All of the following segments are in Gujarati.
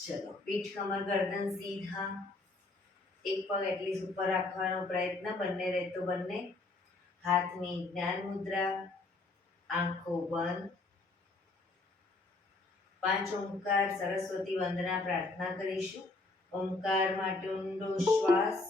ચલો, પીઠ કમર ગરદન સીધા, એક પગ એટલી ઉપર રાખવાનો પ્રયત્ન, બંને રહેતો બંને. હાથની જ્ઞાન મુદ્રા, આંખો બંધ. 5 ઓમકાર સરસ્વતી વંદના પ્રાર્થના કરીશું. ઓમકાર માટે ઊંડો શ્વાસ.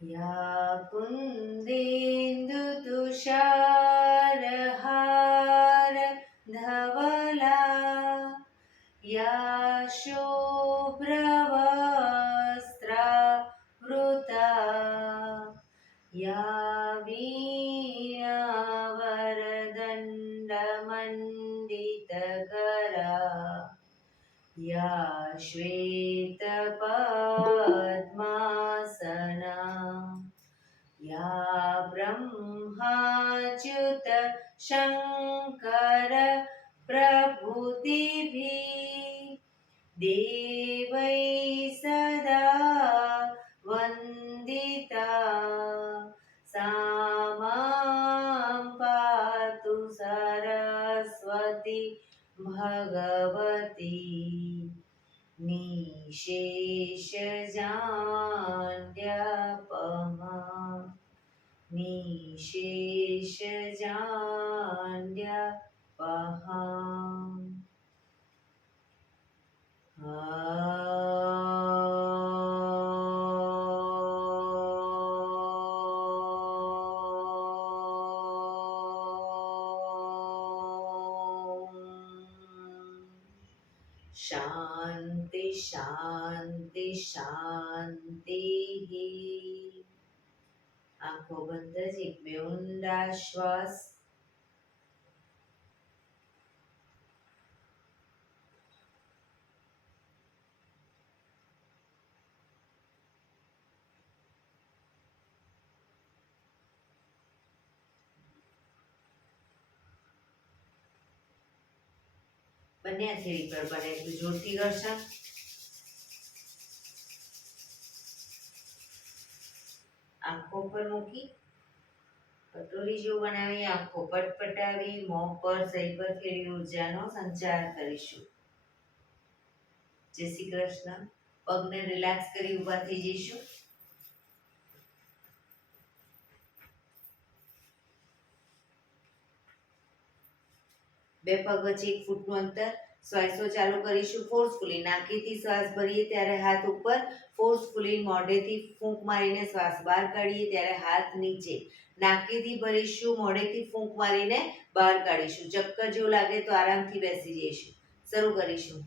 या कुन्देन्दुतुषारहार धवला या शुभ्रवस्त्रावृता या वीणावरदण्डमण्डितकरा या श्वेतपद्मासना या ब्रह्माच्युत शङ्कर प्रभृतिभिः देवै सदा वन्दिता सा मां पातु सरस्वती भगवती निशेषजाड्यपमा निशेषजाड्यपहा शांति शांति शांति। आंखों बंद ज एक बे ऊंडा श्वास। बने हथेली पर बने तो जोरथी घर्षण। आंखों पर मूकी कटोरी जो बनावी, आंखों पटपटावी, मों पर सही पर फेरी ऊर्जानो संचार करीशुं। जय श्री कृष्ण। पगने रिलेक्स करी उभा थई जईशुं। बे पग वच्चे 1 फूटनुं अंतर। श्वासो चालू करीशुं फोर्सफुली। नाकेथी श्वास भरीए त्यारे हाथ ऊपर, फोर्सफुली मोढेथी फूंक मारीने श्वास बहार काढीए त्यारे हाथ नीचे। नाकेथी भरीशुं, मोढेथी फूंक मारीने बहार काढीशुं। चक्कर जेवुं लागे तो आरामथी बेसी जईशुं। शरू करीशुं।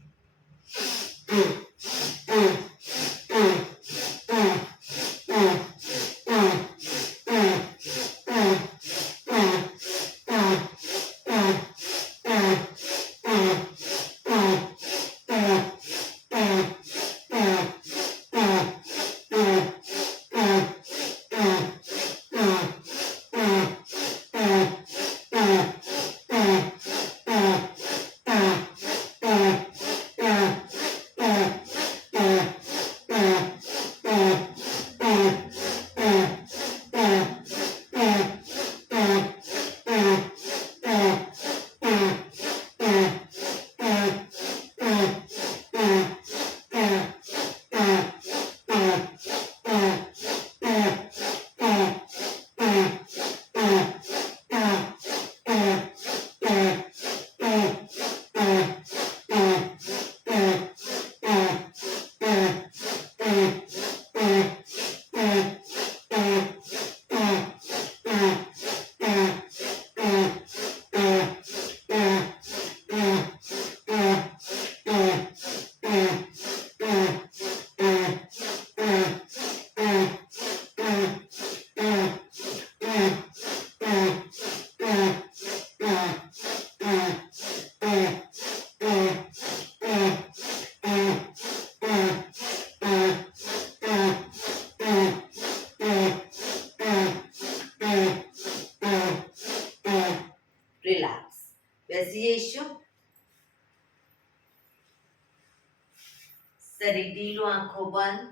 શરીર ઢીલું, આંખો બંધ.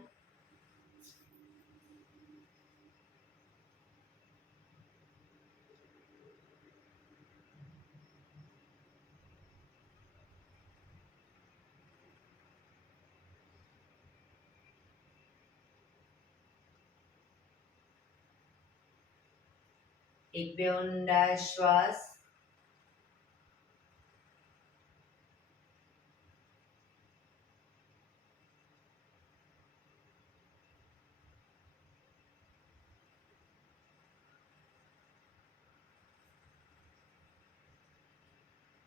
એક બે ઊંડા શ્વાસ.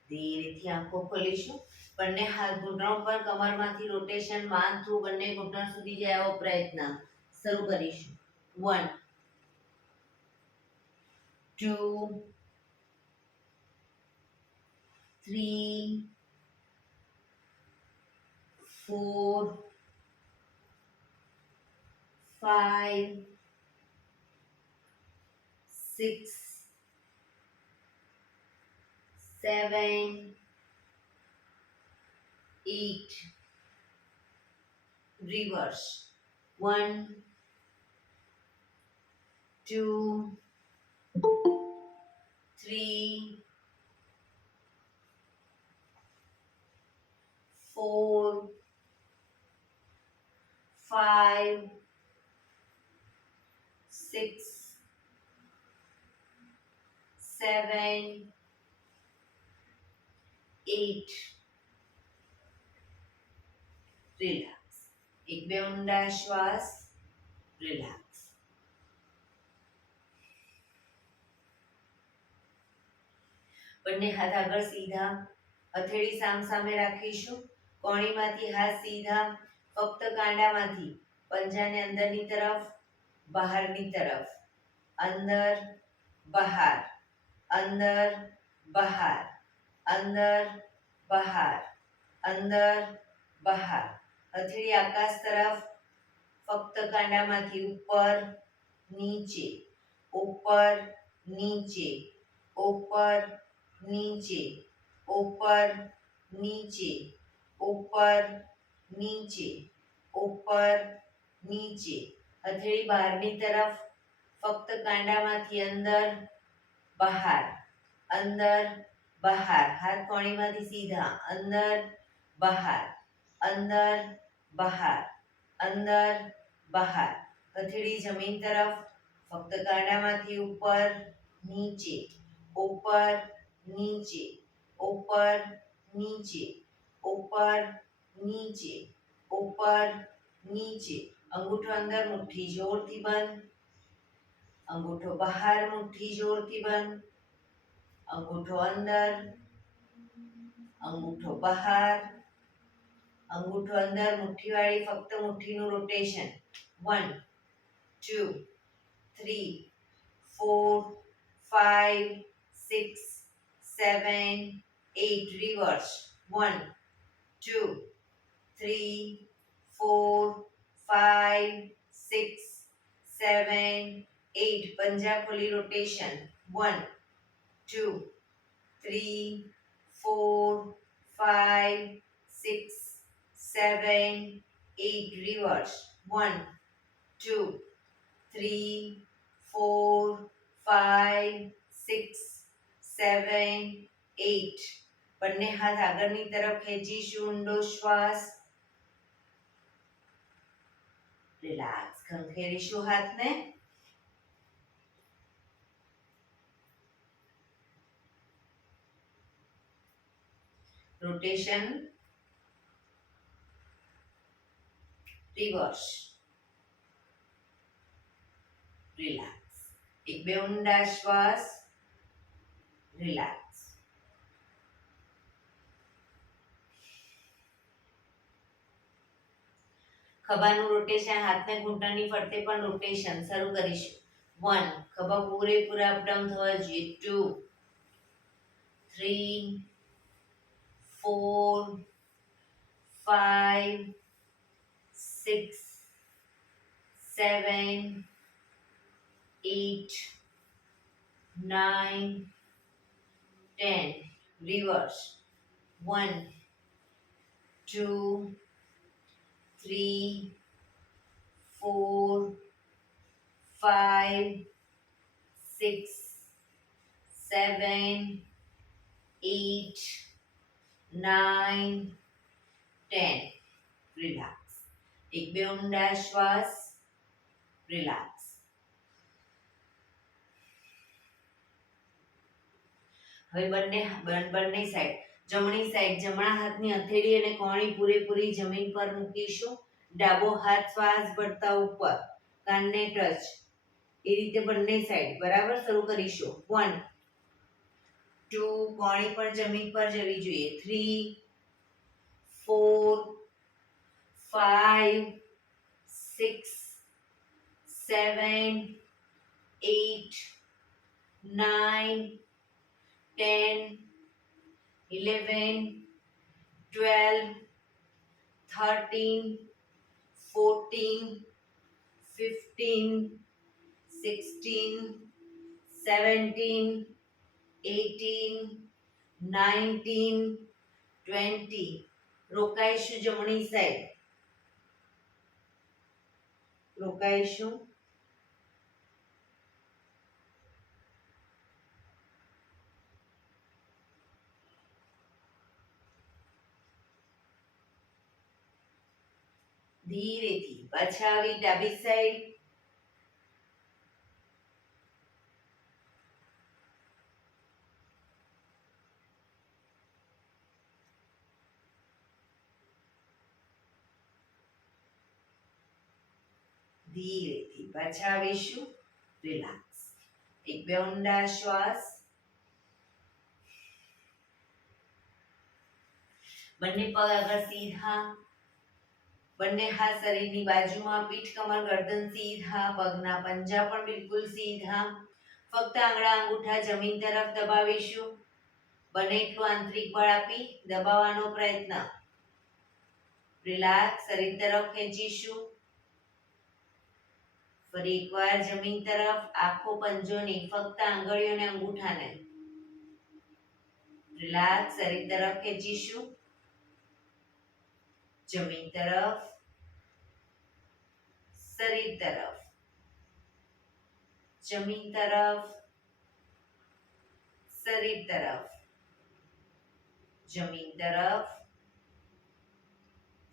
ધીરેથી આંખો ખોલીશું. બંને હાથ ઘૂંટણો પર, કમરમાંથી રોટેશન, માથું બંને ઘૂંટણ સુધી જાય એવો પ્રયત્ન. શરૂ કરીશું. 1 2 3 4 5 6 7 8 reverse 1 2 3 4 5 6 7 8 રિલેક્સ. એક બે ઊંડા શ્વાસ. રિલેક્સ. બંને હાથ આગળ સીધા, હથેળી સામસામે રાખીશું. કોણીમાંથી હાથ સીધા, ફક્ત કાંડામાંથી પંજાને અંદરની તરફ, બહારની તરફ, અંદર બહાર, અંદર બહાર, અંદર બહાર, અંદર બહાર. હથેળી આકાશ તરફ, ફક્ત કાંડામાંથી ઉપર નીચે, ઉપર નીચે, ઉપર નીચે, ઉપર નીચે, ઉપર નીચે, ઉપર નીચે. હથેળી બહારની તરફ, ફક્ત કાંડામાંથી અંદર બહાર, અંદર બહાર. હાથ કોણીમાંથી સીધા, અંદર બહાર, અંદર બહાર, અંદર બહાર. હથેળી જમીન તરફ, ફક્ત કાંડામાંથી ઉપર નીચે, ઉપર નીચે, ઉપર નીચે, ઉપર નીચે, ઉપર નીચે. અંગૂઠો અંદર, મુઠ્ઠી જોરથી બંધ. અંગૂઠો બહાર, મુઠ્ઠી જોરથી બંધ. અંગૂઠો અંદર, અંગૂઠો બહાર, અંગૂઠો અંદર. મુઠ્ઠીવાળી ફક્ત મુઠ્ઠીનું રોટેશન. 1 2 3 4 5 6 7 8 reverse 1 2 3 4 5 6 7 8 પંજા ખોલી રોટેશન 1 2 3 4 5 6 7 8 reverse 1 2 3 4 5 6 7 8 બંને હાથ આગળની તરફ ખેંચીશું. ઊંડો શ્વાસ. રિલેક્સ. ખંખેરીશું હાથને. રોટેશન. રિવર્સ. રિલેક્સ. એક બે ઊંડા શ્વાસ. રિલેક્સ. ખભાનું રોટેશન, હાથને ઘૂંટણની ફરતે પણ રોટેશન. શરૂ કરીશું. 1 ખભા પૂરેપૂરા અપડાઉન થવા જોઈએ. 2 3 4 5 6 7 8 9 10 reverse 1 2 3 4 5 6 7 8 9 10. રિલેક્સ. એક બે ઊંડા શ્વાસ. રિલેક્સ. હવે બંને સાઈડ, જમણી સાઈડ જમણા હાથની હથેળી અને કોણી પૂરેપૂરી જમીન પર મૂકીશું. ડાબો હાથ શ્વાસ ભરતા ઉપર, કાનને ટચ. એ રીતે બંને સાઈડ બરાબર શરૂ કરીશું. 1 2, કોણી પણ જમીન પર જવી જોઈએ. 3 4 5 6 7 8 9 10 11 12 13 14 15 16 17 18 19 20. રોકાઈશું જમણી સાઈડ. રોકાઈશું. ધીરેથી પાછા આવી ડાબી સાઈડ. ધીરેથી પાછા આવીશું. રિલેક્સ. એક બે ઊંડા શ્વાસ. બંને પગ આગળ સીધા. બંને હાથ શરીરની બાજુમાં. પીઠ કમર ગરદન સીધા. પગના પંજા પણ બિલકુલ સીધા. ફક્ત આંગળા અંગૂઠા જમીન તરફ દબાવીશું. બને એટલું આંતરિક બળ આપી દબાવવાનો પ્રયત્ન. રિલેક્સ. શરીર તરફ ખેંચીશું. ફરી એકવાર જમીન તરફ. આખો પંજો નહીં, ફક્ત આંગળીઓ અને અંગૂઠાને. રિલેક્સ. શરીર તરફ ખેંચીશું. જમીન તરફ. શરીર તરફ. જમીન તરફ. શરીર તરફ. જમીન તરફ.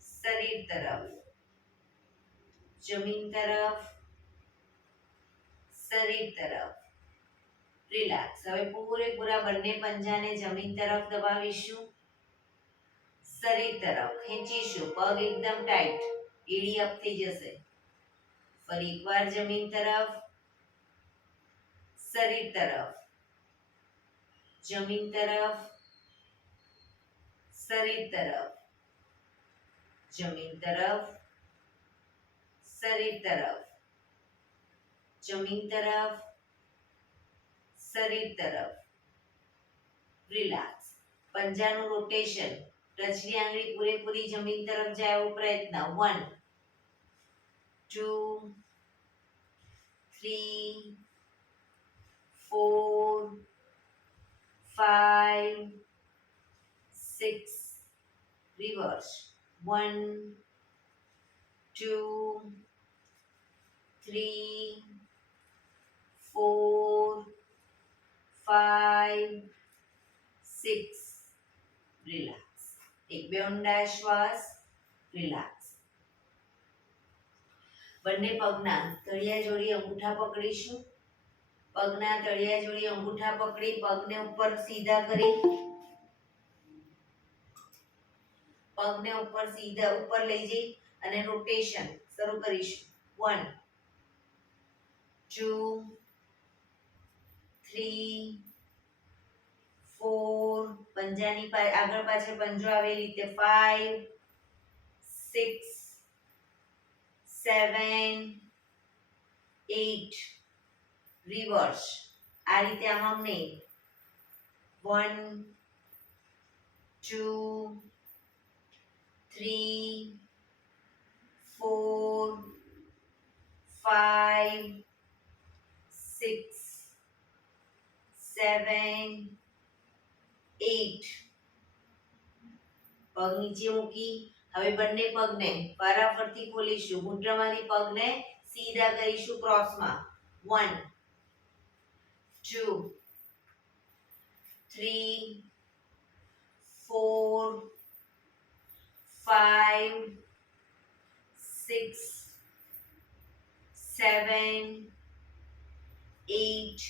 શરીર તરફ. જમીન તરફ. શરીર તરફ. રિલેક્સ. હવે પૂરેપૂરા બંને પંજાને જમીન તરફ દબાવીશું. શરીર તરફ ખેંચીશું. પગ એકદમ ટાઈટ. એડી અપ થઈ જશે. ફરી એકવાર જમીન તરફ. શરીર તરફ. જમીન તરફ. શરીર તરફ. જમીન તરફ. શરીર તરફ. જમીન તરફ. શરીર તરફ. રિલેક્સ. પંજાનું રોટેશન. ટચની આંગળી પૂરેપૂરી જમીન તરફ જાય એવો પ્રયત્ન. 1 2 3 4 5 6. રિવર્સ. 1 2 3 4 5 6. રિલેક્સ. એક બે ઊંડા શ્વાસ. રિલેક્સ. બંને પગના તળિયા જોડી અંગૂઠા પકડીશું. પગના તળિયા જોડી અંગૂઠા પકડી પગને ઉપર સીધા કરી, પગને ઉપર સીધા ઉપર લઈ જઈ અને રોટેશન શરૂ કરીશું. 1 2 3 4. પંજાની આગળ પાછળ પંજો આવે એ રીતે. 5 6 7 8. રિવર્સ. આ રીતે આમ નહીં. 1 2 3 4 5 6 7 8. પગ નીચે મૂકી હવે બંને પગને વારાફરતી ખોલીશું. ઘૂંટણમાંથી પગને સીધા કરીશું ક્રોસમાં. 1 2 3 4 5 6 7 8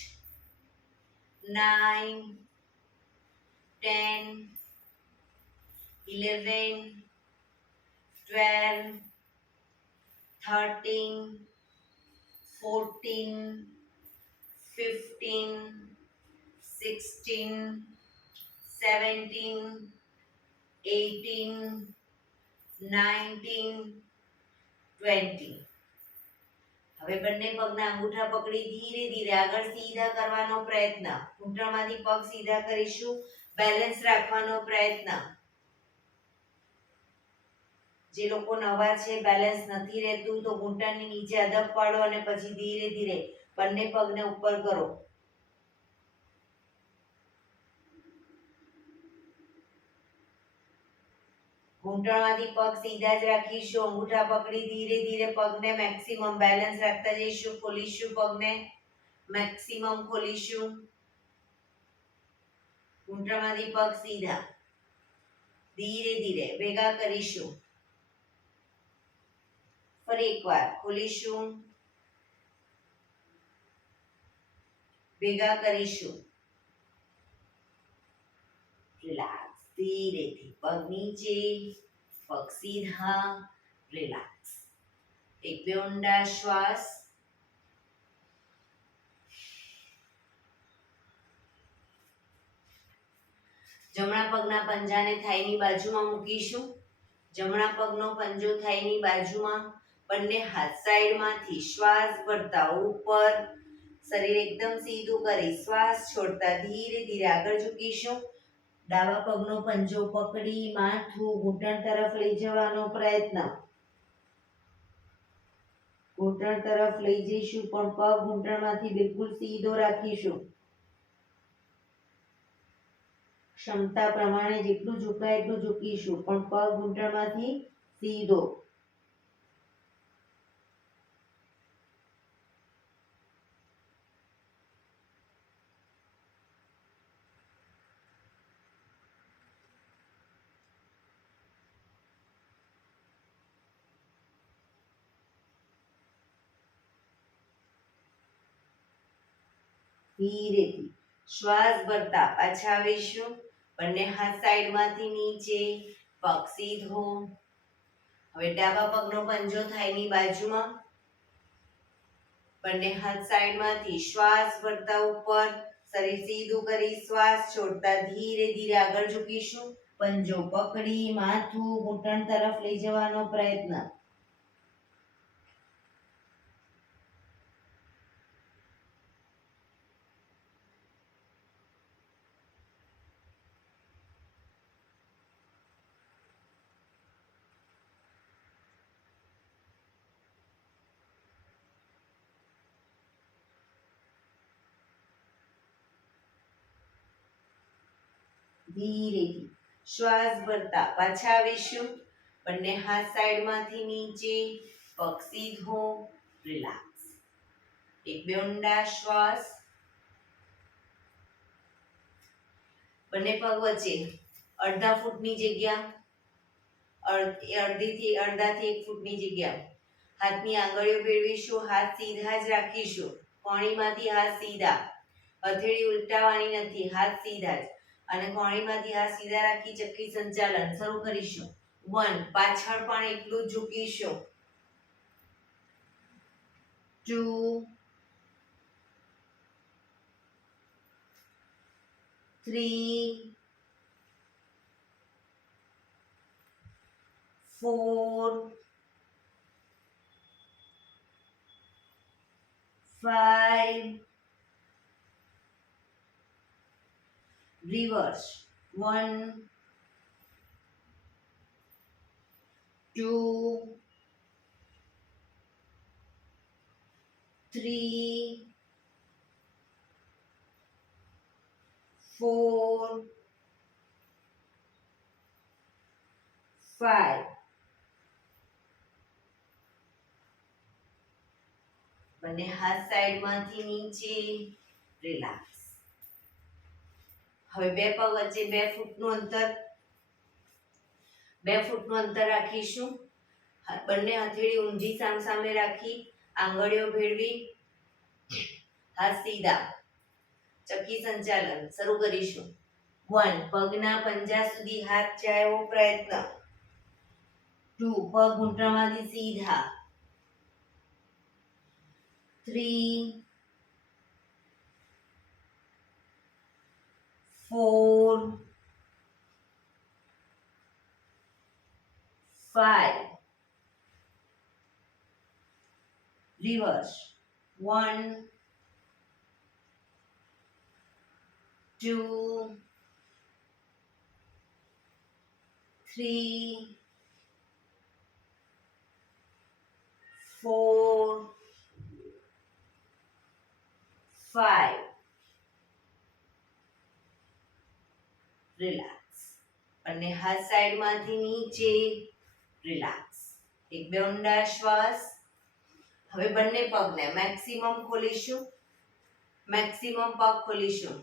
9 10 11 12 13 14 15 16 17 18 19 20. હવે બંને પગના અંગૂઠા પકડી ધીરે ધીરે આગળ સીધા કરવાનો પ્રયત્ન. ઘૂંટણમાંથી પગ સીધા કરીશું. બેલેન્સ રાખવાનો પ્રયત્ન. જે લોકો નવા છે, બેલેન્સ નથી રહેતું, તો ઘૂંટણની નીચે અદબ પાડો અને પછી ધીરે ધીરે બંને પગને ઉપર કરો. ઘૂંટણમાંથી પગ સીધા જ રાખીશું. અંગૂઠા પકડી ધીરે ધીરે પગને મેક્સિમમ બેલેન્સ રાખતા જઈશું. ખોલીશું પગને, મેક્સિમમ ખોલીશું. ઘૂંટણમાંથી પગ સીધા, ધીરે ધીરે ભેગા કરીશું. ફરી એકવાર ખોલીશું, ભેગા કરીશું. રિલેક્સ. ધીરેથી પગ નીચે, પગ સીધા. રિલેક્સ. એક બે ઊંડા શ્વાસ. જમણા પગના પંજાને થાઈની બાજુમાં મૂકીશું. જમણા પગનો પંજો થાઈની બાજુમાં. બંને હાથ સાઈડમાંથી શ્વાસ ભરતા ઉપર. શરીર એકદમ સીધું કરી શ્વાસ છોડતા ધીરે ધીરે આગળ ઝૂકીશું. ડાબા પગનો પંજો પકડી માથું ઘૂંટણ તરફ લઈ જવાનો પ્રયત્ન. ઘૂંટણ તરફ લઈ જઈશું પણ પગ ઘૂંટણમાંથી બિલકુલ સીધો રાખીશું. ક્ષમતા પ્રમાણે જેટલું ઝુકાય એટલું ઝૂકીશું પણ પગ ઘૂંટણમાંથી સીધો. ધીરેથી શ્વાસ ભરતા પાછા આવીશું. બંને હાથ સાઈડમાંથી નીચે, પગ સીધો. હવે ડાબા પગનો પંજો થાઈની બાજુમાં. બંને હાથ સાઈડમાંથી શ્વાસ ભરતા ઉપર. શરીર સીધું કરી શ્વાસ છોડતા ધીરે ધીરે આગળ ઝૂકીશું. પંજો પકડી માથું ઘૂંટણ તરફ લઈ જવાનો પ્રયત્ન. ધીરેથી શ્વાસ ભરતા પાછા આવીશું. બંને હાથ સાઈડમાંથી નીચે, પગ સીધો. રિલેક્સ. એક બે ઊંડા શ્વાસ. બંને પગ વચ્ચે અડધા ફૂટની જગ્યા, અડધાથી 1 ફૂટની જગ્યા. હાથની આંગળીઓ ભેળવીશું. હાથ સીધા જ રાખીશું. કોણીમાંથી હાથ સીધા. હથેળી ઉલટાવવાની નથી, હાથ સીધા જ. અને કોણીમાંથી હાથ સીધા રાખી ચક્રી સંચાલન શરૂ કરીશું. 1 પાછળ પણ એટલું જ ઝૂકીશું. 2 3 4 5 reverse. 1 2 3 4 5. બંને હાથ સાઈડમાંથી નીચે, રિલેક્સ. હવે બે પગ વચ્ચે 2 ફૂટનું અંતર, 2 ફૂટનું અંતર રાખીશું. બંને હથેળી ઊંધી સામસામે રાખી, આંગળીઓ ભેળવી, હાથ સીધા. ચક્કી સંચાલન શરૂ કરીશું. 1 પગના પંજા સુધી હાથ જાય એવો પ્રયત્ન. 2 પગ ઘૂંટણમાંથી સીધા. 3 4 5 રિવર્સ. 1 2 3 4 5 રિલેક્સ. બંને હાથ સાઈડમાંથી નીચે, રિલેક્સ. એક બે ઊંડા શ્વાસ. હવે બંને પગને મેક્સિમમ ખોલીશું, મેક્સિમમ પગ ખોલીશું.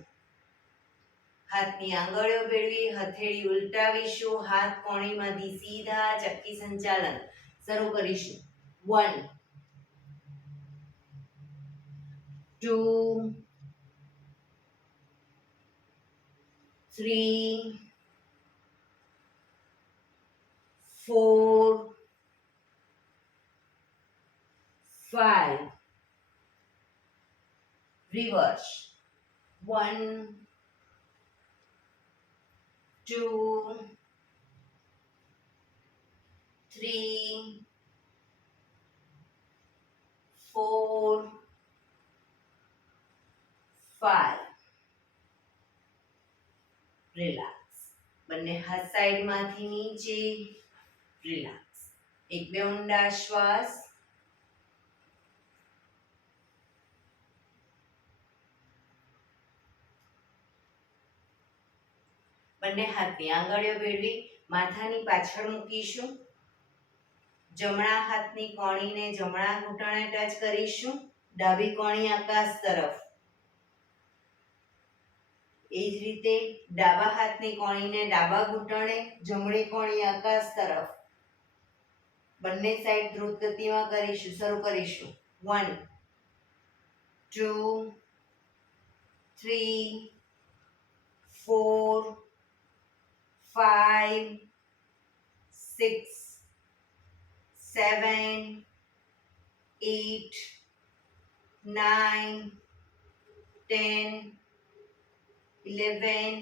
હાથની આંગળીઓ ભેળવી, હથેળી ઉલટાવીશું, હાથ કોણીમાંથી સીધા. ચક્કી સંચાલન શરૂ કરીશું. 1 2 3 4 5 રિવર્સ. 1 2 3 4 5 રિલેક્સ. બંને હાથ સાઈડમાંથી નીચે, રિલેક્સ. એક બે ઊંડા શ્વાસ. બંને હાથની આંગળીઓ ભેળવી, માથાની પાછળ મૂકીશું. જમણા હાથની કોણીને જમણા ઘૂંટણે ટચ કરીશું. ડાબી કોણી આકાશ તરફ. એ જ રીતે ડાબા હાથની કોણીને ડાબા ઘૂંટણે, જમણી કોણી આકાશ તરફ. બંને સાઈડ દ્રુત ગતિમાં કરીશું. શરૂ કરીશું. 1 2 3 4 5 6 7 8 9 10 11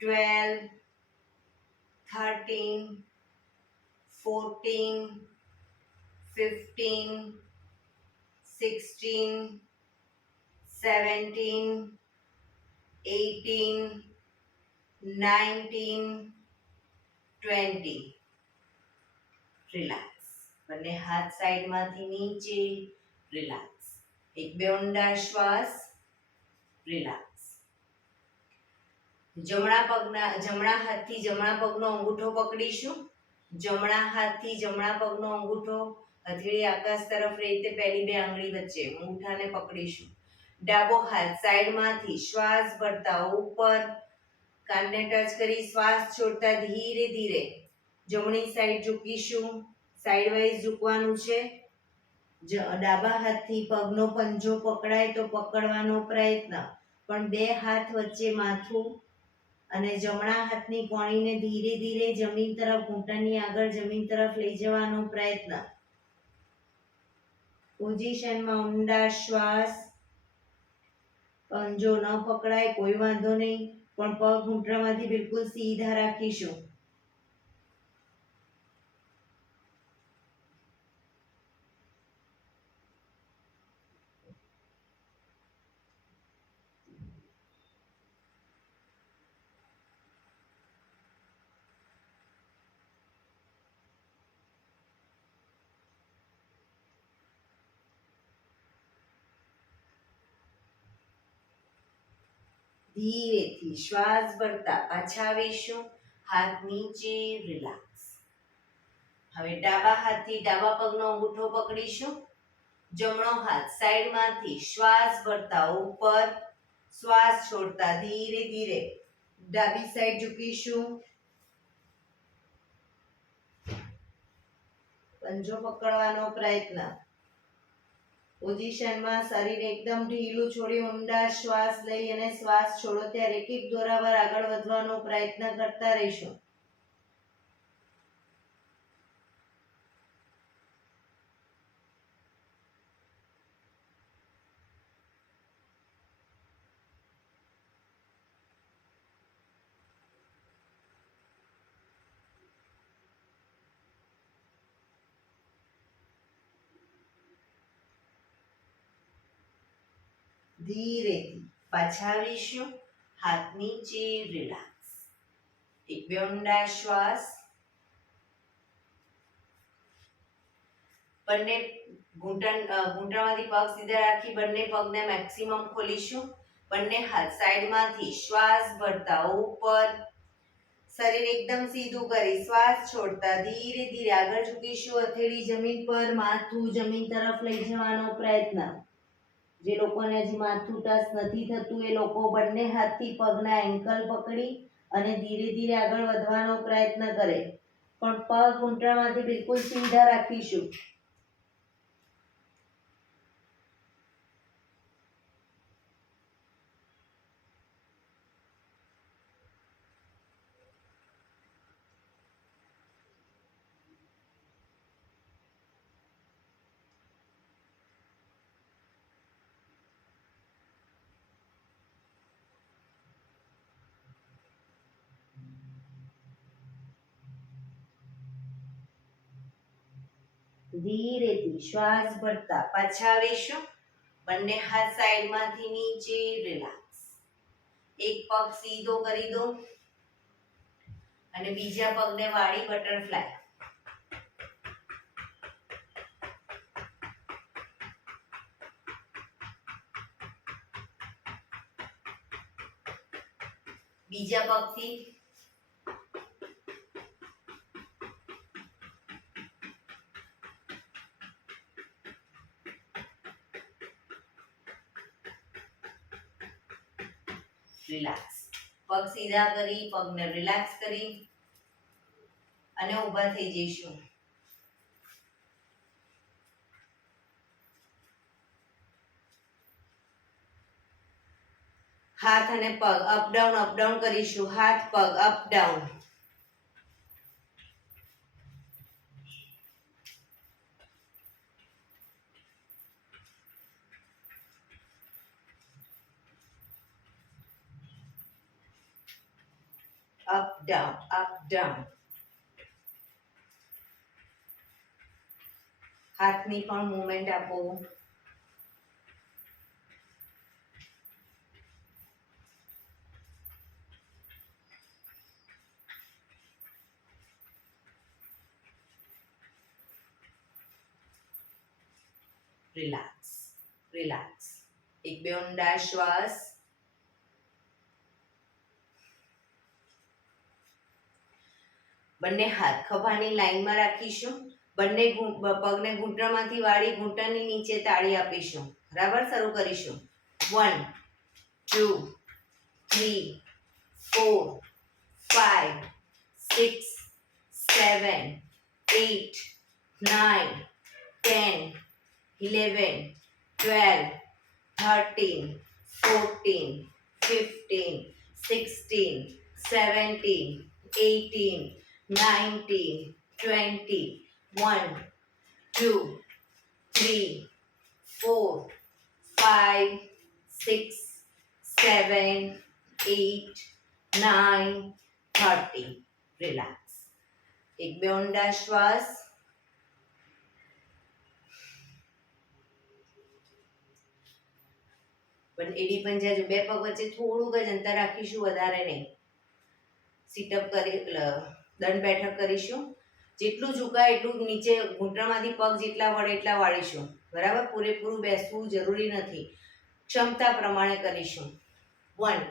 12 13 14 15 16 17 18 19 20 રિલેક્સ. બંને હાથ સાઈડમાંથી નીચે, રિલેક્સ. એક બે ઊંડા શ્વાસ. રિલેક્સ. જમણા હાથથી જમણા પગનો અંગૂઠો પકડીશું. જમણા હાથથી જમણા પગનો અંગૂઠો હથેળી આકાશ તરફ રહી રીતે પહેલી બે આંગળી વચ્ચે અંગૂઠાને પકડીશું. ડાબો હાથ સાઈડમાંથી શ્વાસ ભરતા ઉપર કાનને ટચ કરી શ્વાસ છોડતા ધીરે ધીરે જમણી સાઈડ ઝૂકીશું. સાઈડ વાઇઝ ઝૂકવાનું છે. ડાબા હાથથી પગનો પંજો પકડાય તો પકડવાનો પ્રયત્ન, પણ બે હાથ વચ્ચે માથું અને જમણા હાથની કોણીને ધીરે ધીરે જમીન તરફ, ઘૂંટણની આગળ જમીન તરફ લઈ જવાનો પ્રયત્ન. પોઝિશનમાં ઊંડા શ્વાસ. પંજો ન પકડાય કોઈ વાંધો નહીં, પણ પગ ઘૂંટણમાંથી બિલકુલ સીધા રાખીશું. ધીરેથી શ્વાસ ભરતા પાછા આવીશું. હાથ નીચે, રિલેક્સ. હવે ડાબા હાથથી ડાબા પગનો અંગૂઠો પકડીશું. જમણો હાથ સાઈડમાંથી શ્વાસ ભરતા ઉપર, શ્વાસ છોડતા ધીરે ધીરે ડાબી સાઈડ ઝૂકીશું. પંજો પકડવાનો પ્રયત્ન. પોઝિશનમાં શરીર એકદમ ઢીલું છોડી ઊંડા શ્વાસ લઈ અને શ્વાસ છોડો ત્યારે એક એક દોરાવાર આગળ વધવાનો પ્રયત્ન કરતા રહીશું. ધીરેથી પાછા આવીશું. હાથ નીચે, રિલેક્સ. એક બે ઊંડા શ્વાસ. બંને ઘૂંટણમાંથી પગ સીધા રાખી બંને પગને મેક્સિમમ ખોલીશું. બંને હાથ સાઈડમાંથી શ્વાસ ભરતા ઉપર, શરીર એકદમ સીધું કરી શ્વાસ છોડતા ધીરે ધીરે આગળ ઝૂકીશું. હથેળી જમીન પર, માથું જમીન તરફ લઈ જવાનો પ્રયત્ન. જે લોકોને હજી માથું ટચ નથી થતું એ લોકો બંને હાથથી પગના એન્કલ પકડી અને ધીરે ધીરે આગળ વધવાનો પ્રયત્ન કરે, પણ પગ ઘૂંટણમાંથી બિલકુલ સીધા રાખીશું. ધીરેથી શ્વાસ ભરતા પાછા આવીશું. બંને હાથ સાઈડમાંથી નીચે, રિલેક્સ. એક પગ સીધો કરી દો અને બીજા પગને વાળી બટરફ્લાય. બીજા પગથી રિલેક્સ. પગ સીધા કરી પગને રિલેક્સ કરી અને ઊભા થઈ જઈશું. હાથ અને પગ અપ ડાઉન કરીશું. હાથ પગ અપ ડાઉન. Up down. હાથની પણ મૂવમેન્ટ આપો. રિલેક્સ. એક બે ઊંડા શ્વાસ. બંને હાથ ખભાની લાઈનમાં રાખીશું. બંને પગને ઘૂંટણમાંથી વાળી ઘૂંટણની નીચે તાળી આપીશું. બરાબર, શરૂ કરીશું. 1 2 3 4 5 6 7 8 9 10 11 12 13 14 15 16 17 18 19 20 1 2 3 4 5 6 7 8 9 30. રિલેક્સ. એક બે ઊંડા શ્વાસ. પણ એડી પંજા જો બે પગ વચ્ચે થોડુંક જ અંતર રાખીશું, વધારે નહીં. સીટઅપ કરી દંડ બેઠક કરીશું. જેટલું ઝુકાય એટલું નીચે ઘૂંટણમાંથી પગ જેટલા વળે એટલા વાળીશું. બરાબર, પૂરેપૂરું બેસવું જરૂરી નથી, ક્ષમતા પ્રમાણે કરીશું. 1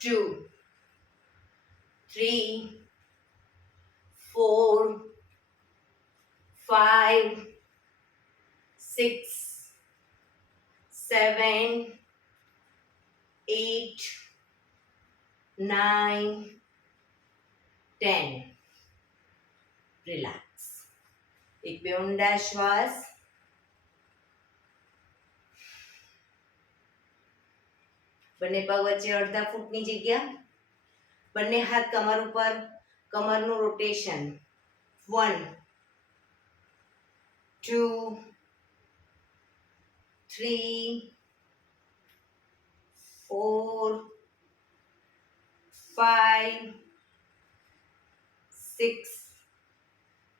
2 3 4 5 6 7 8 9 10 રિલેક્સ. એક બે ઊંડા શ્વાસ. બંને પગ વચ્ચે અડધા ફૂટની જગ્યા. બંને હાથ કમર ઉપર, કમરનું રોટેશન. 1 2 3 4 5 6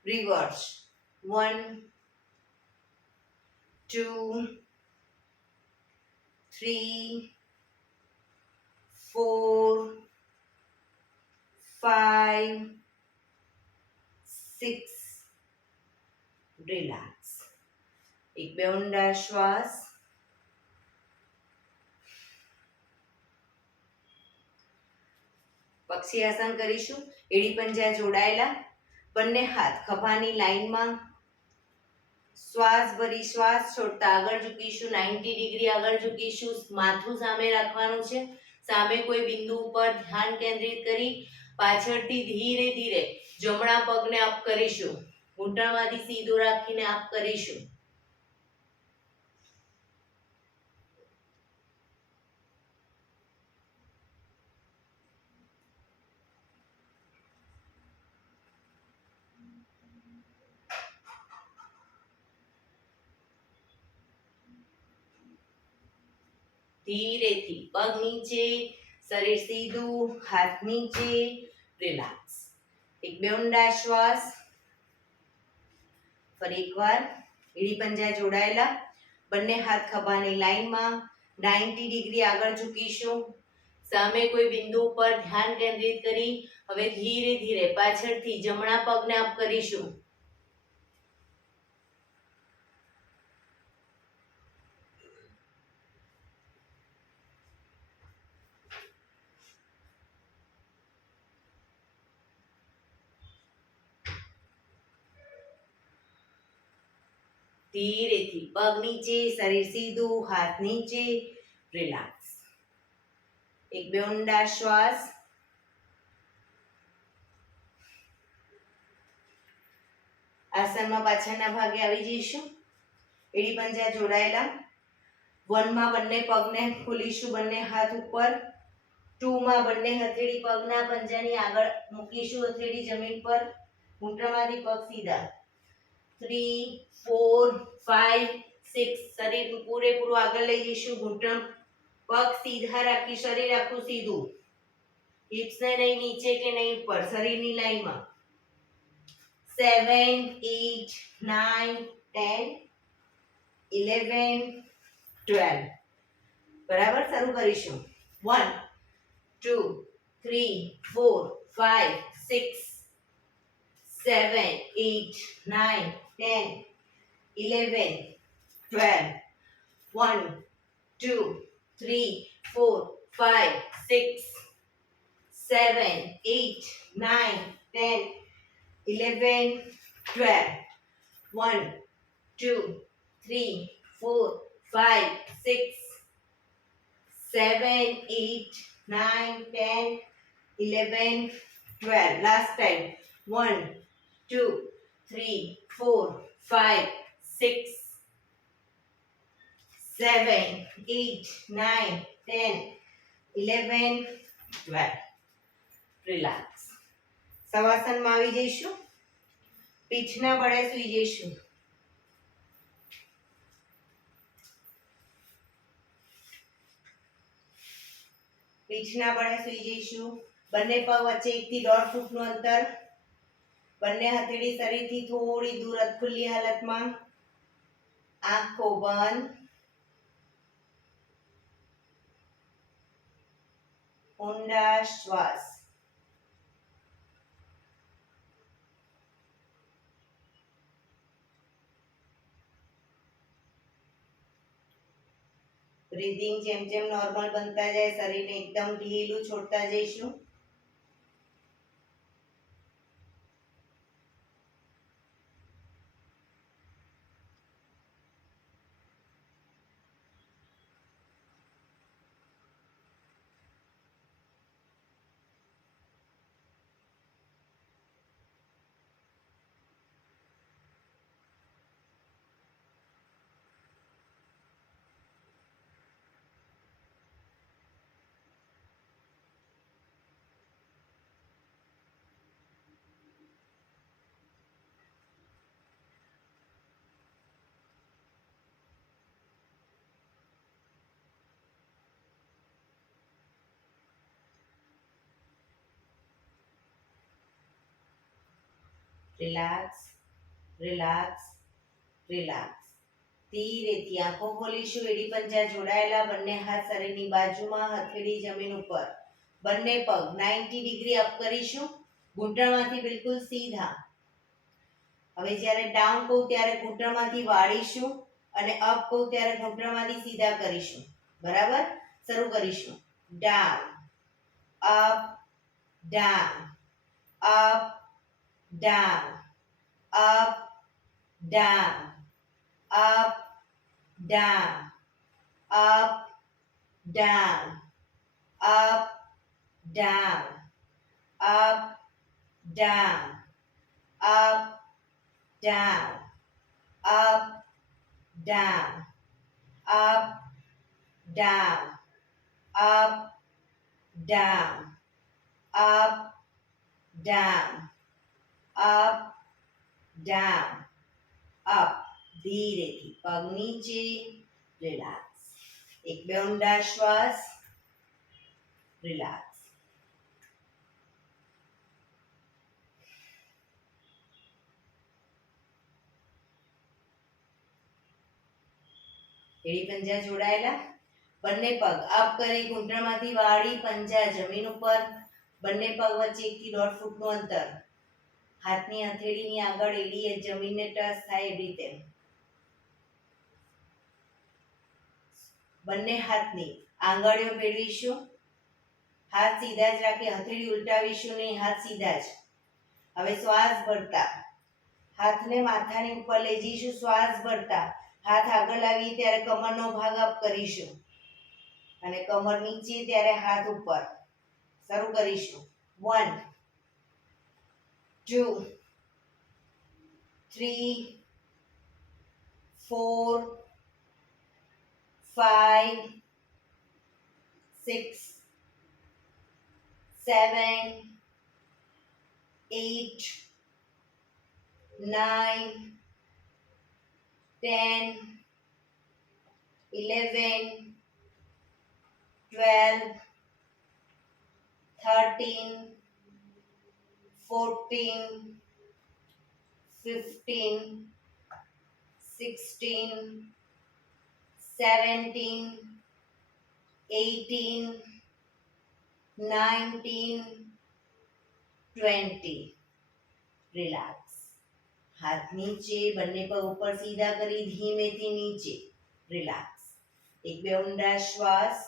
રિવર્સ. 1 2 3 4 5 6 રિલેક્સ. એક બે ઊંડા શ્વાસ. પક્ષી આસન કરીશું. એડી પંજા જોડાયેલા, બંને હાથ ખભાની લાઈનમાં. શ્વાસ ભરી શ્વાસ છોડતા આગળ ઝૂકીશું. 90 ડિગ્રી આગળ ઝૂકીશું. માથું સામે રાખવાનું છે. સામે કોઈ બિંદુ ઉપર ધ્યાન કેન્દ્રિત કરી પાછળથી ધીરે ધીરે જમણા પગને અપ કરીશું. ઘૂંટણમાંથી સીધો રાખીને અપ કરીશું. ધીરેથી પગ નીચે, શરીર સીધું, હાથ નીચે. રિલેક્સ. એક બે ઊંડા શ્વાસ. ફરી એકવાર એડી પંજા જોડાયેલા, બંને હાથ ખભાની લાઈનમાં. 90 ડિગ્રી આગળ ઝૂકીશું. સામે કોઈ બિંદુ પર ધ્યાન કેન્દ્રિત કરી હવે ધીરે ધીરે પાછળથી જમણા પગને અપ કરીશું. ધીરેથી પગ નીચે, શરીર સીધું, હાથ નીચે. રિલેક્સ. એક બે ઊંડા શ્વાસ. આસનમાં પાછળના ભાગે આવી જઈશું. એડી પંજા જોડાયેલા. 1 માં બંને પગને ખોલીશું, બંને હાથ ઉપર. 2 માં બંને હથેળી પગના પંજાની આગળ મૂકીશું, હથેળી જમીન પર. ઘૂંટણમાંથી પગ સીધા. 3 4 5 6 શરીર પૂરેપૂરું આગળ લઈ જઈશું. ઘૂંટણ પગ સીધા રાખી શરીર આખું સીધું. હિપ્સને નહીં નીચે કે નહીં ઉપર, શરીરની લાઈનમાં. 7 8 9 10 11 12 બરાબર. શરૂ કરીશું. 1 2 3 4 5 6 7 8 9 10 11 12 1 2 3 4 5 6 7 8 9 10 11 12 1 2 3 4 5 6 7 8 9 10 11 12 last time 1 2 3 4 5 6 7 8 9 10 11 12 રિલેક્સ. શવાસનમાં આવી જઈશું. પીઠના બળે સૂઈ જઈશું. પીઠના બળે સૂઈ જઈશું. બંને પગ વચ્ચે 1 થી 1.5 ફૂટનું અંતર. બંને હથેળી શરીરથી થોડી દૂર ખુલ્લી હાલતમાં. આંખો બંધ. ઊંડા શ્વાસ. બ્રીધિંગ જેમ જેમ નોર્મલ બનતા જાય શરીરને એકદમ ઢીલું છોડતા જઈશું. Relax, relax, relax. ધીરેથી આંખો ખોલીશું. એડી પંજા જોડાયેલા, બંને હાથ શરીરની બાજુમાં, હથેળી જમીન ઉપર. બંને પગ 90 ડિગ્રી અપ કરીશું, ઘૂંટણમાંથી બિલકુલ સીધા. હવે જ્યારે ડાઉન કહું ત્યારે ઘૂંટણમાંથી વાળીશું અને અપ કહું ત્યારે ઘૂંટણમાંથી સીધા કરીશું. બરાબર? શરૂ કરીશું. Down, up, down, up, down, up, down, up, down, up, down, up, down, up, down, up, down, up, down, up, down, up, down, up, down, up, down, up. ધીરેથી પગ નીચે, રિલેક્સ. એક બે ઊંડા શ્વાસ, રિલેક્સ. એડી પંજા જોડાયેલા, બંને પગ અપ કરી ઘૂંટણમાંથી વાળી, પંજા જમીન ઉપર. બંને પગ વચ્ચે 1 થી 1.5 ફૂટનું અંતર. હાથની હથેળીની આગળ એડી એ જમીનને ટચ થાય એવી રીતે. બંને હાથની આંગળીઓ ફેરવીશું. હાથ સીધા જ રાખી, હથેળી ઉલટાવીશું નહીં, હાથ સીધા જ. હવે શ્વાસ ભરતા હાથને માથાની ઉપર લઈ જઈશું. શ્વાસ ભરતા હાથ આગળ લાવીએ ત્યારે કમરનો ભાગ અપ કરીશું અને કમર નીચે ત્યારે હાથ ઉપર. શરૂ કરીશું. 1 2 3 4 5 6 7 8 9 10 11 12 13 14 15 16 17 18 19 20. રિલેક્સ. હાથ નીચે, બંને પગ ઉપર સીધા કરી ધીમેથી નીચે. રિલેક્સ. એક બે ઊંડા શ્વાસ.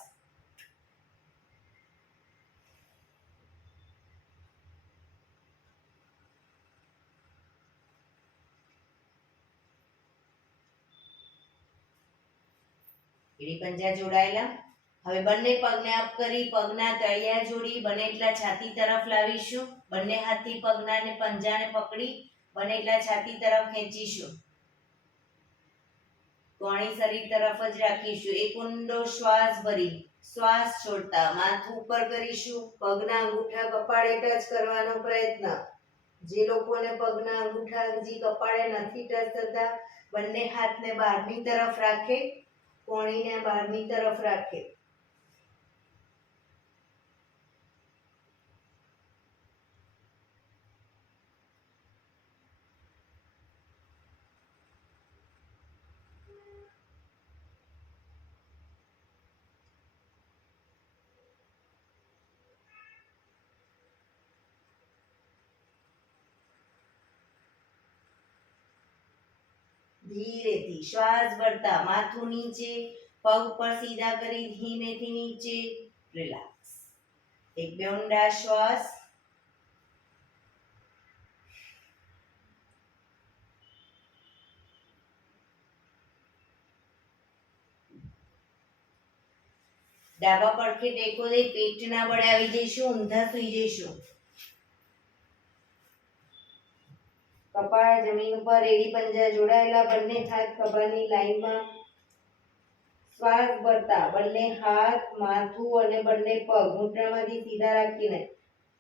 એડી પંજા જોડાયેલા. હવે બંને પગને અપ કરી પગના તળિયા જોડી બને એટલા છાતી તરફ લાવીશું. બંને હાથથી પગના અને પંજાને પકડી બને એટલા છાતી તરફ ખેંચીશું. કોણી શરીર તરફ જ રાખીશું. એક ઊંડો શ્વાસ ભરી શ્વાસ છોડતા માથું ઉપર કરીશું. પગના અંગૂઠા કપાળે ટચ કરવાનો પ્રયત્ન. જે લોકોને પગના અંગૂઠા હજી કપાળે નથી ટચ થતા, બંને હાથને બહારની તરફ રાખે, કોણીને બહારની તરફ રાખે. ધીરેથી શ્વાસ ભરતા માથું નીચે, પગ પર સીધા કરી ધીમેથી નીચે. રિલેક્સ. એક બે ઊંડા શ્વાસ. ડાબા પડખે ટેકો દઈ પેટના બળે આવી જઈશું, ઊંધા સુઈ જઈશું. કપાળ જમીન ઉપર, એડી પંજા જોડાયેલા, બંને હાથ ખભાની લાઈનમાં. શ્વાસ ભરતા બંને હાથ, માથું અને બંને પગ ઘૂંટણમાંથી સીધા રાખીને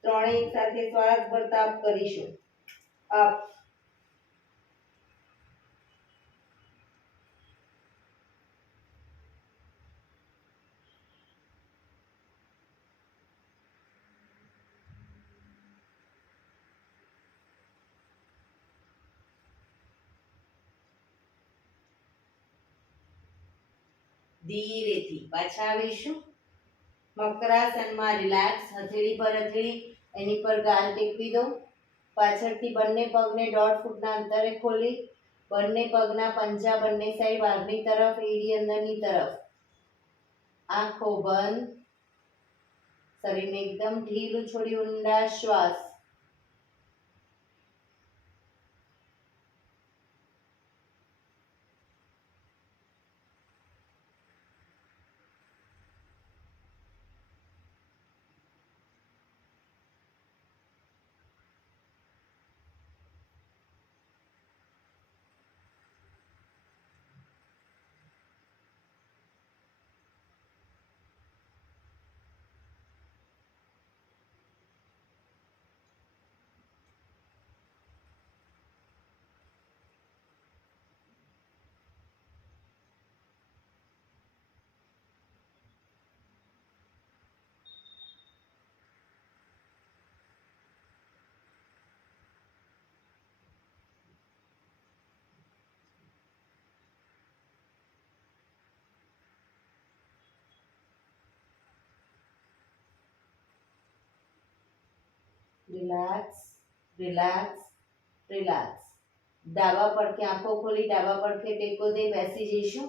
ત્રણેય એક સાથે શ્વાસ ભરતા અપ કરીશું. અપ. ધીરેથી પાછા આવીશું. મકરાસનમાં રિલેક્સ, હથેળી પર હથેળી એની પર ગાલ ટેકવી દો. પાછળથી બંને પગને 1.5 ફૂટના અંતરે ખોલી બંને પગના પંજા બંને સાઈડ બહારની તરફ, એડી અંદરની તરફ. આંખો બંધ. શરીરને એકદમ ઢીલું છોડી ઊંડા શ્વાસ. Relax, relax, relax. ડાબા પડખે આંખો ખોલી ડાબા પડખે ટેકો દે બેસી જઈશું.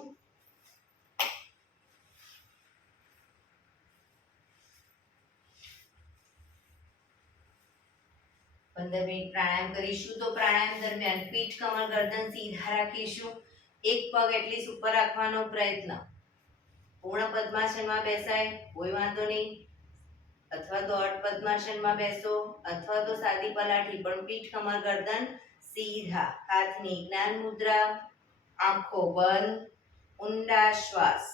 15 મિનિટ પ્રાણાયામ કરીશું. તો પ્રાણાયામ દરમિયાન પીઠ, કમર, ગરદન સીધા રાખીશું. એક પગ એટલીસ્ટ ઉપર રાખવાનો પ્રયત્ન. પૂર્ણ પદ્માસનમાં બેસાય કોઈ વાંધો નહીં, અથવા તો અર્ધ પદ્માસનમાં બેસો, અથવા તો સાદી પલાઠી, પણ પીઠ, કમર, ગરદન સીધા. હાથની જ્ઞાન મુદ્રા, આંખો બંધ, ઊંડા શ્વાસ.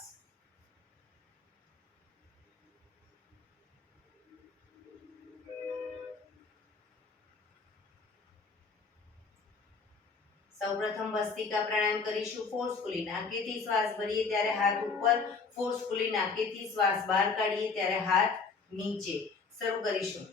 સૌપ્રથમ ભસ્ત્રિકા પ્રાણાયામ કરીશું. ફોર્સફુલી નાકેથી શ્વાસ ભરીએ ત્યારે હાથ ઉપર, ફોર્સફુલી નાકેથી શ્વાસ બહાર કાઢીએ ત્યારે હાથ નીચે. શરૂ કરીશું.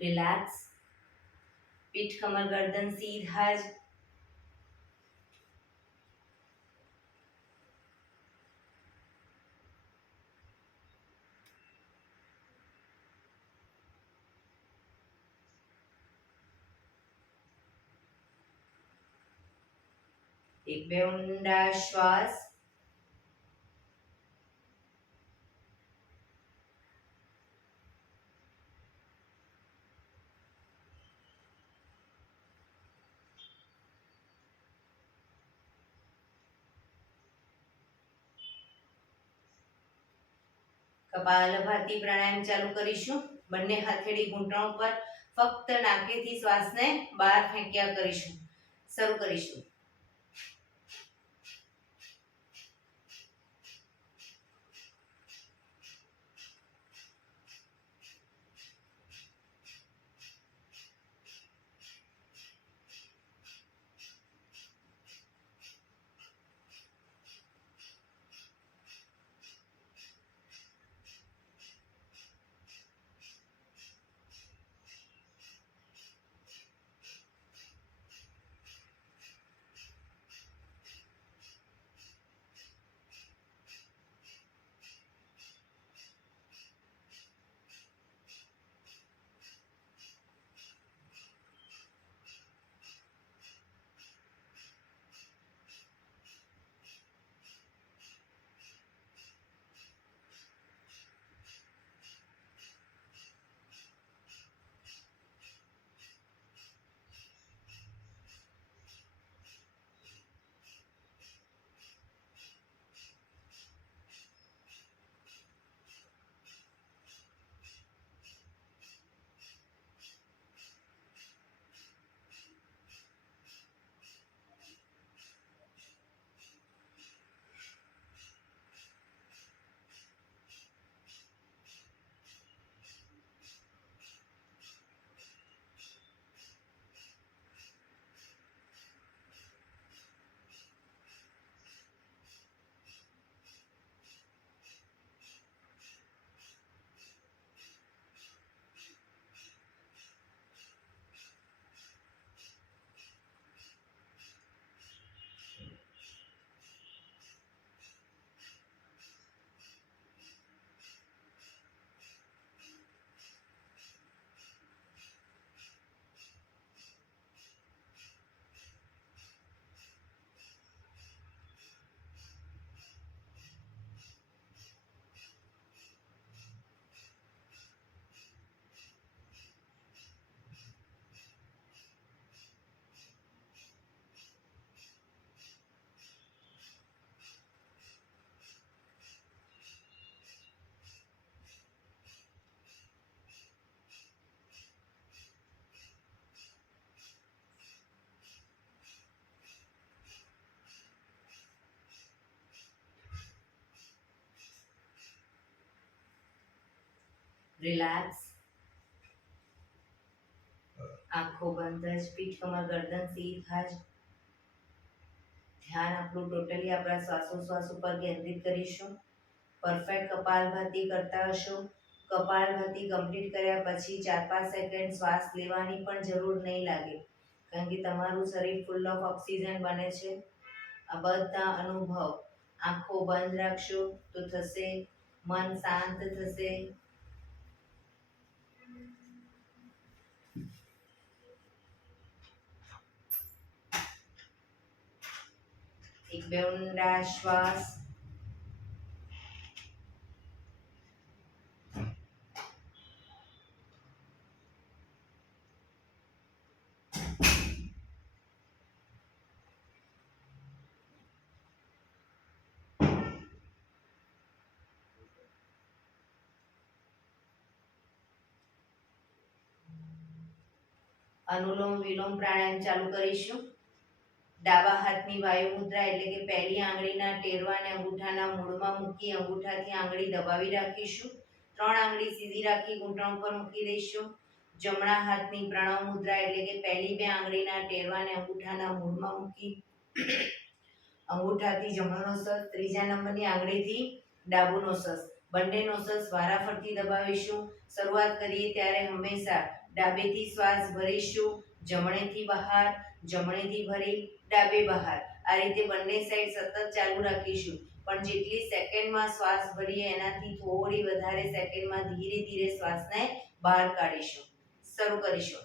રિલેક્સ. પીઠ, કમર, ગરદન સીધા જ. એક બે ઊંડા શ્વાસ. કપાલભાતિ પ્રાણાયામ ચાલુ કરીશું. બંને હથેળી ઘૂંટણ ઉપર, ફક્ત નાકેથી શ્વાસને બહાર ફેંક્યા કરીશું. શરૂ કરીશું. રિલેક્સ. આંખો બંધ જ, પીઠ કમર ગરદન સીધા જ. ધ્યાન આપણું ટોટલી આપણા શ્વાસોશ્વાસ ઉપર કેન્દ્રિત કરીશું. પરફેક્ટ કપાલભાતિ કરતા હશો. કપાલભાતિ કમ્પ્લીટ કર્યા પછી 4-5 સેકન્ડ શ્વાસ લેવાની પણ જરૂર નહીં લાગે, કારણ કે તમારું શરીર ફૂલ ઓફ ઓક્સિજન બને છે. આ બધા અનુભવ આંખો બંધ રાખશો તો થશે, મન શાંત થશે. એક બે ઊંડા શ્વાસ. અનુલોમ વિલોમ પ્રાણાયામ ચાલુ કરીશું. ડાબા હાથની વાયુ મુદ્રા એટલે કે પહેલી આંગળીના ટેરવાને અંગૂઠાના મૂળમાં મૂકી અંગૂઠાથી આંગળી દબાવી રાખીશું. 3 આંગળી સીધી રાખી ઘૂંટણ ઉપર મૂકી દઈશું. જમણા હાથની પ્રણવ મુદ્રા એટલે કે પહેલી 2 આંગળીના ટેરવાને અંગૂઠાના મૂળમાં મૂકી અંગૂઠાથી જમણો નોસસ, ત્રીજા નંબરની આંગળીથી ડાબુ નોસસ, બંને નોસસ વારાફરતી દબાવીશું. શરૂઆત કરીએ ત્યારે હંમેશા ડાબેથી શ્વાસ ભરીશું, જમણેથી બહાર, જમણેથી ભરી ડાબે બહાર. આ રીતે બંને સાઈડ સતત ચાલુ રાખીશું. પણ જેટલી સેકન્ડમાં શ્વાસ ભરીએ એનાથી થોડી વધારે સેકન્ડમાં ધીરે ધીરે શ્વાસને બહાર કાઢીશું. શરૂ કરીશું.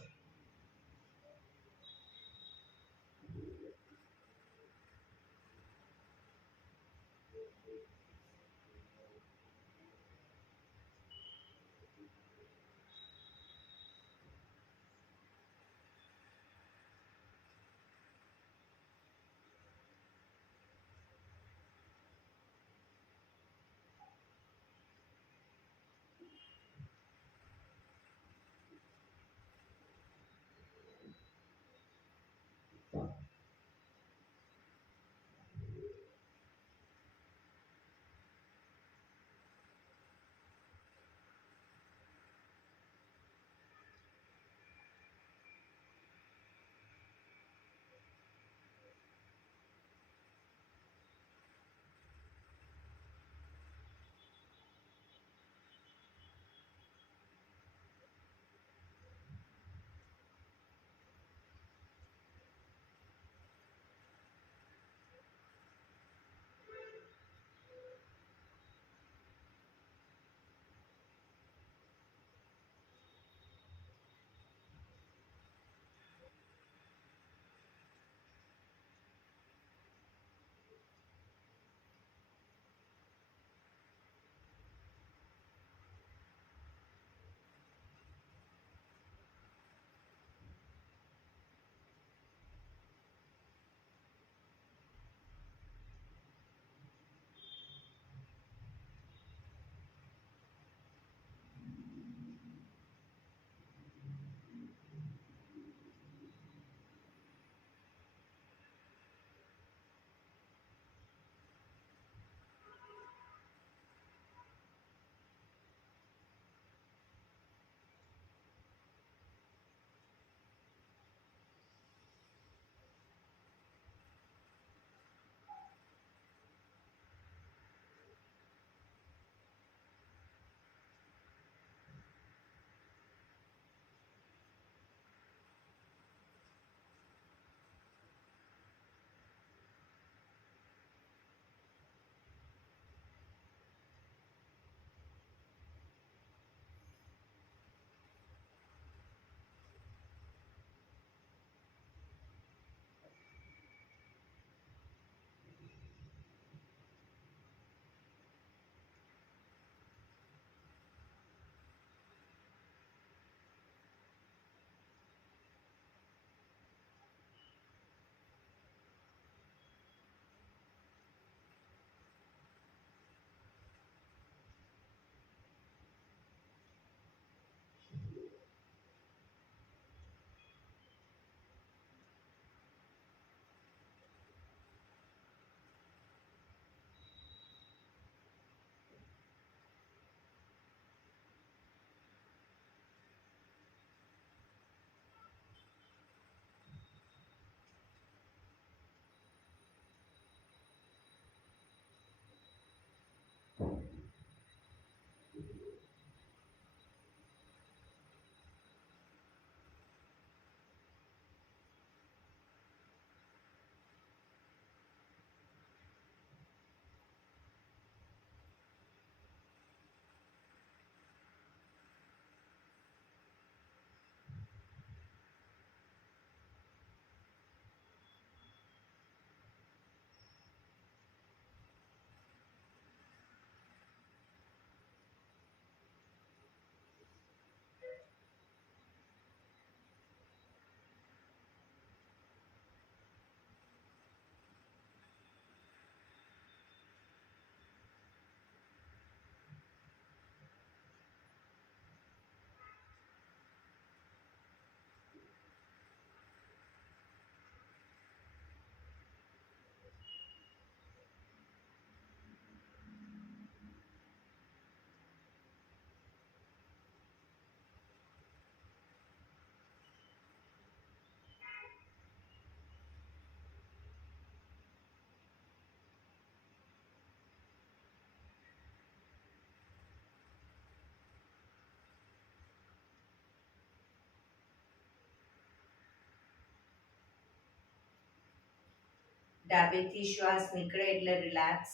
ડાબેથી શ્વાસ નીકળે એટલે રિલેક્સ.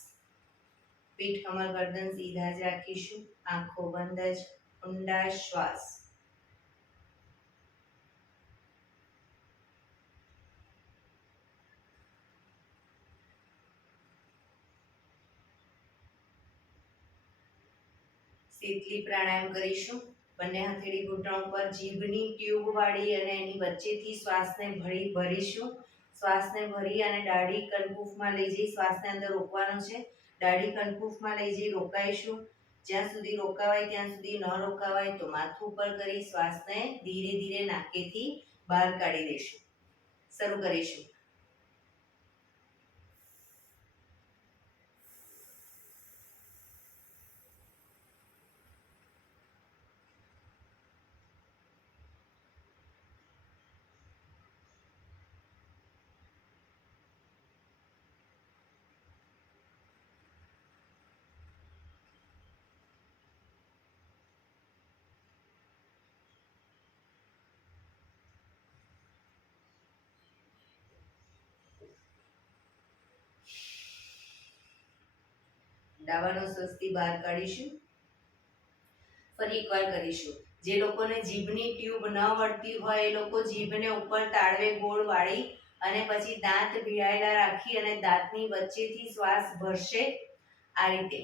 પીઠ કમર ગરદન સીધા જ રાખીશું. આંખો બંધ જ. ઊંડા શ્વાસ. શીતલી પ્રાણાયામ કરીશું. બંને હથેળી ઘૂંટણ ઉપર જીભની ટ્યુબ વાળી અને એની વચ્ચેથી શ્વાસને ભરીશું. શ્વાસને ભરી અને દાઢી કનકુફમાં લઈ જઈ શ્વાસને અંદર રોકવાનો છે. દાઢી કનકુફમાં લઈ જઈ રોકાઈશું. જ્યાં સુધી રોકાવાય ત્યાં સુધી, ન રોકાવાય તો માથું ઉપર કરી શ્વાસને ધીરે ધીરે નાકેથી બહાર કાઢી દઈશું. શરૂ કરીશું. ડાબાનો સ્વસ્તી બહાર કાઢીશું. ફરી એકવાર કરીશું. જે લોકોને જીભની ટ્યુબ ન વળતી હોય એ લોકો જીભને ઉપર તાળવે ગોળ વાળી અને પછી દાંત ભીડાયેલા રાખી અને દાંતની વચ્ચેથી શ્વાસ ભરશે. આ રીતે.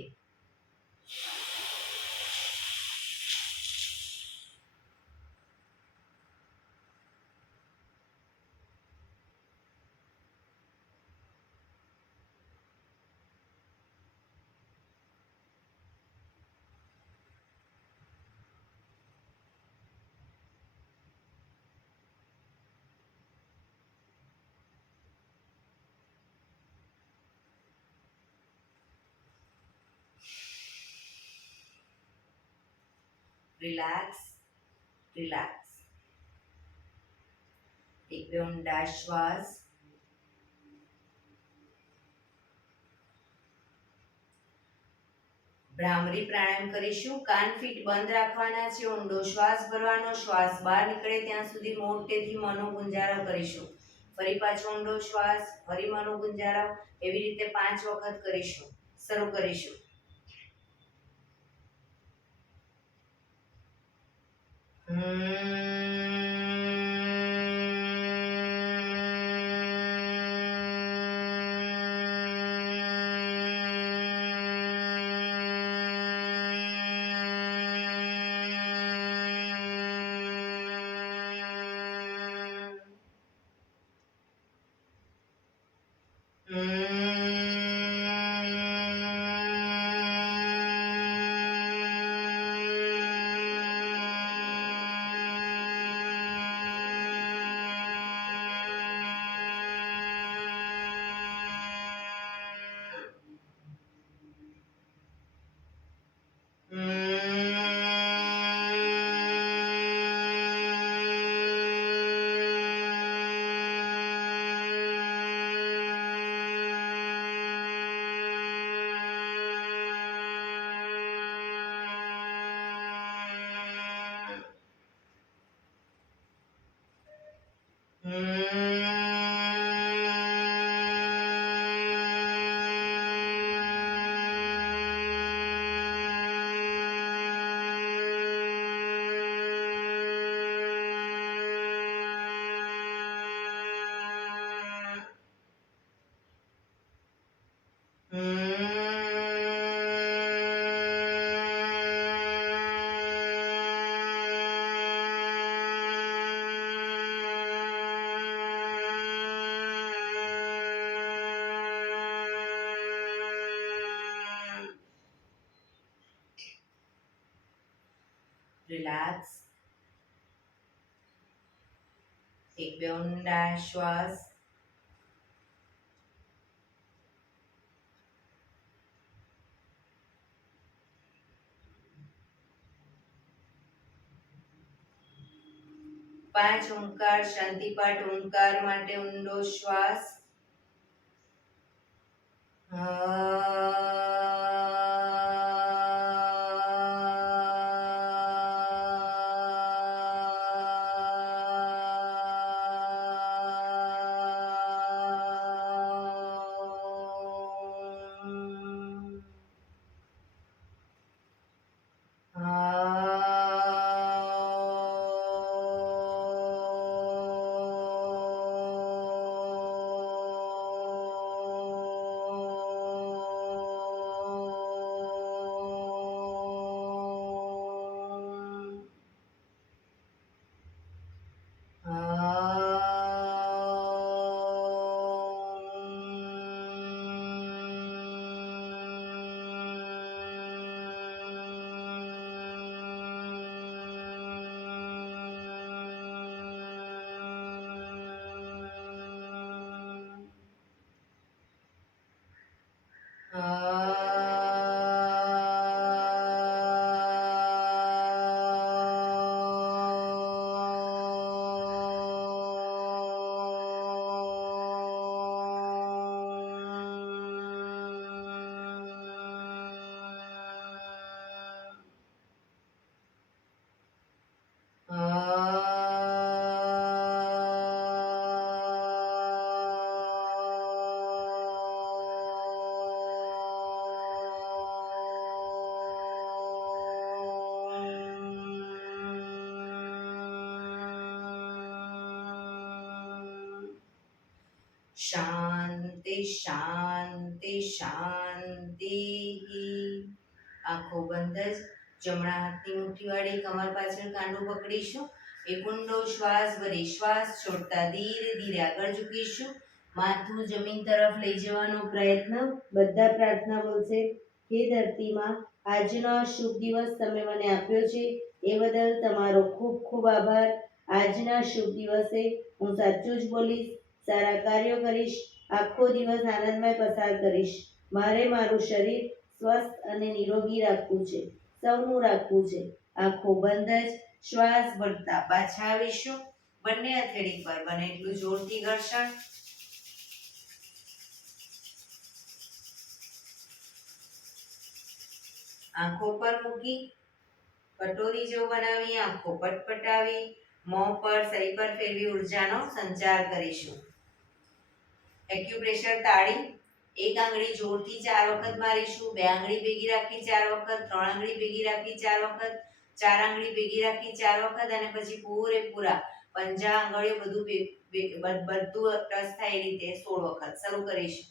Relax, relax. એક બે ઊંડા શ્વાસ. ભ્રામરી પ્રાણાયામ કરીશું. કાન ફીટ બંધ રાખવાના છે. ઊંડો શ્વાસ ભરવાનો. શ્વાસ બહાર નીકળે ત્યાં સુધી મોટેથી મનો ગુંજારો કરીશું. ફરી પાછો ઊંડો શ્વાસ. ફરી મનો ગુંજારો. એવી રીતે 5 વખત કરીશું. શરૂ કરીશું. રિલેક્સ. એક બે ઊંડા શ્વાસ. પાંચ ઓમકાર શાંતિપાઠ. ઓમકાર માટે ઊંડો શ્વાસ. શાંતિ શાંતિ શાંતિ. આંખો બંધ જ જમણા હાથની મુઠ્ઠી વાળી કમર પાછળ કાંડું પકડીશું. એક ઊંડો શ્વાસ ભરી શ્વાસ છોડતા ધીરે ધીરે આગળ ઝૂકીશું. માથું જમીન તરફ લઈ જવાનો પ્રયત્ન. બધા પ્રાર્થના બોલશે. હે ધરતીમાં, આજનો આ શુભ દિવસ તમે મને આપ્યો છે એ બદલ તમારો ખૂબ ખૂબ આભાર. આજના શુભ દિવસે હું સાચું જ બોલીશ, સારા કાર્યો કરીશ, આખો દિવસ આનંદમય પસાર કરીશ. મારે મારું શરીર સ્વસ્થ અને નિરોગી રાખવું છે, સૌનું રાખવું છે. આંખો બંધ જ શ્વાસ ભરતા પાછા આવીશું. બંને હથેળી પર બને એટલું જોરથી ઘર્ષણ. આંખો પર મૂકી કટોરી જેવું બનાવી આંખો પટપટાવી મોં પર સરી પર ફેરવી ઉર્જાનો સંચાર કરીશું. એક્યુપ્રેશર તાળી. એક આંગળી જોરથી 4 વખત મારીશું. 2 આંગળી ભેગી રાખી 4 વખત, 3 આંગળી ભેગી રાખી 4 વખત, 4 આંગળી ભેગી રાખી 4 વખત અને પછી પૂરેપૂરા પંજા આંગળીઓ બધું ટચ થાય એ રીતે 16 વખત. શરૂ કરીશું.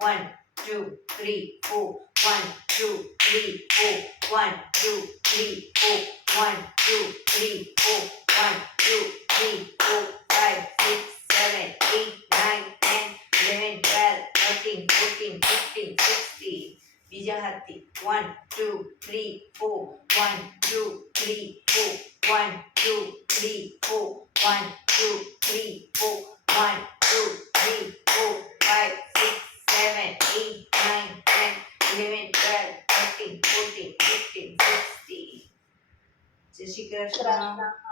1 2 3 4 1 2 3 4 1 2 3 4 1 2 3 4 1 2 3 4 5 6 7 8 9 10 11 12 13 14 15 16. બીજા હાથથી 1 2 3 4 1 2 3 4 1 2 3 4 1 2 3 4 1 2 3 4 5 6 7 8 9 10 11 12 13 14 15 16. જય શ્રી કૃષ્ણ.